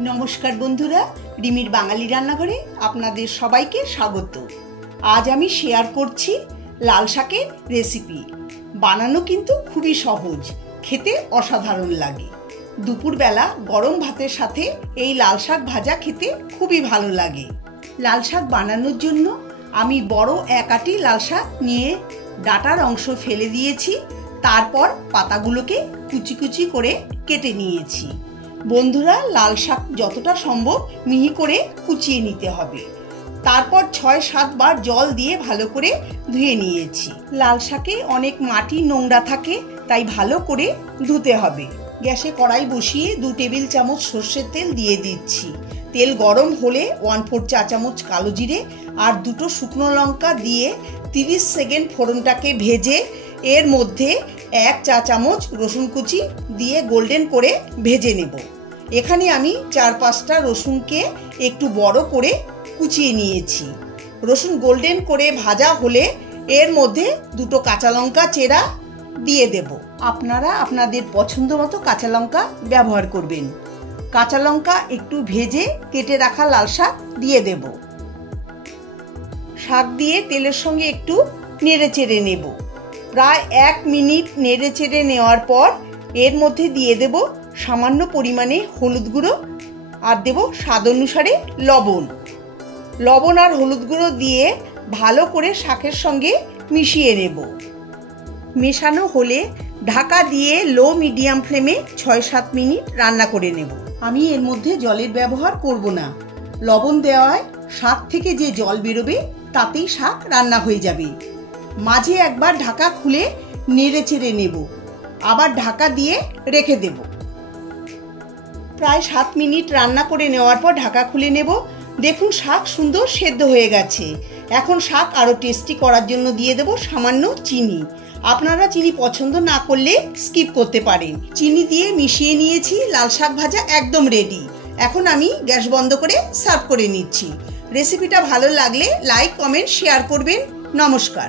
नमस्कार बंधुरा रिमिर बांगाली रान्नाघरे आपनादेर सबाइके स्वागत। आज आमी शेयर करछि लाल शाकेर रेसिपि। बानानो किन्तु खूबई सहज, खेते असाधारण लागे। दुपुर बेला गरम भातेर साथे एई लाल शाक भाजा खेते खूबई भालो लागे। लाल शाक बानानोर जोन्नो आमी बड़ो एक आटी लाल शाक निये डाटार अंश फेले दिएछि, तारपर पातागुलोके कुचि कुचि करे केटे निएछि। बंधुरा लाल शाक যতটা সম্ভব মিহি করে কুচিয়ে নিতে হবে। তারপর ৬-৭ বার জল দিয়ে ভালো করে ধুয়ে নিয়েছি। লাল শাকে অনেক মাটি নোংরা থাকে, তাই ভালো করে ধুতে হবে। গ্যাসে কড়াই বসিয়ে 2 টেবিল চামচ সরষের তেল দিয়ে দিচ্ছি। তেল গরম হলে 1/4 চা চামচ কালো জিরে আর 2টো শুকনো লঙ্কা দিয়ে 30 সেকেন্ড ফোড়নটাকে ভেজে এর মধ্যে 1 চা চামচ রসুন কুচি দিয়ে গোল্ডেন করে ভেজে নেব। এখানে আমি 4-5টা রসুনকে একটু বড় করে কুচিয়ে নিয়েছি। রসুন গোল্ডেন করে ভাজা হলে এর মধ্যে 2টো কাঁচা লঙ্কা চেরা দিয়ে দেব। আপনারা আপনাদের পছন্দ মতো কাঁচা লঙ্কা ব্যবহার করবেন। কাঁচা লঙ্কা একটু ভেজে কেটে রাখা লাল শাক দিয়ে দেব। শাক দিয়ে তেলের সঙ্গে একটু নেড়েচেড়ে নেব। প্রায় 1 মিনিট নেড়েচেড়ে নেওয়ার পর এর মধ্যে দিয়ে দেব সামান্য পরিমাণে হলুদ গুঁড়ো আর দেব স্বাদ অনুসারে লবণ। লবণ আর হলুদ গুঁড়ো দিয়ে ভালো করে শাকের সঙ্গে মিশিয়ে নেব। মেশানো হলে ঢাকা দিয়ে লো মিডিয়াম ফ্লেমে 6-7 মিনিট রান্না করে নেব। আমি এর মধ্যে জলের ব্যবহার করব না। লবণ দেওয়ায় শাক থেকে যে জল বেরোবে তাতেই শাক রান্না হয়ে যাবে। মাঝে একবার ঢাকা খুলে নেড়েচেড়ে নেব, আবার ঢাকা দিয়ে রেখে দেব। প্রায় 7 মিনিট রান্না করে নেওয়ার পর ঢাকা খুলে নেব। দেখুন শাক সুন্দর সেদ্ধ হয়ে গেছে। এখন শাক আরও টেস্টি করার জন্য দিয়ে দেব সামান্য চিনি। আপনারা চিনি পছন্দ না করলে স্কিপ করতে পারেন। চিনি দিয়ে মিশিয়ে নিয়েছি। লাল শাক ভাজা একদম রেডি। এখন আমি গ্যাস বন্ধ করে সার্ভ করে নিচ্ছি। রেসিপিটা ভালো লাগলে লাইক, কমেন্ট, শেয়ার করবেন। নমস্কার।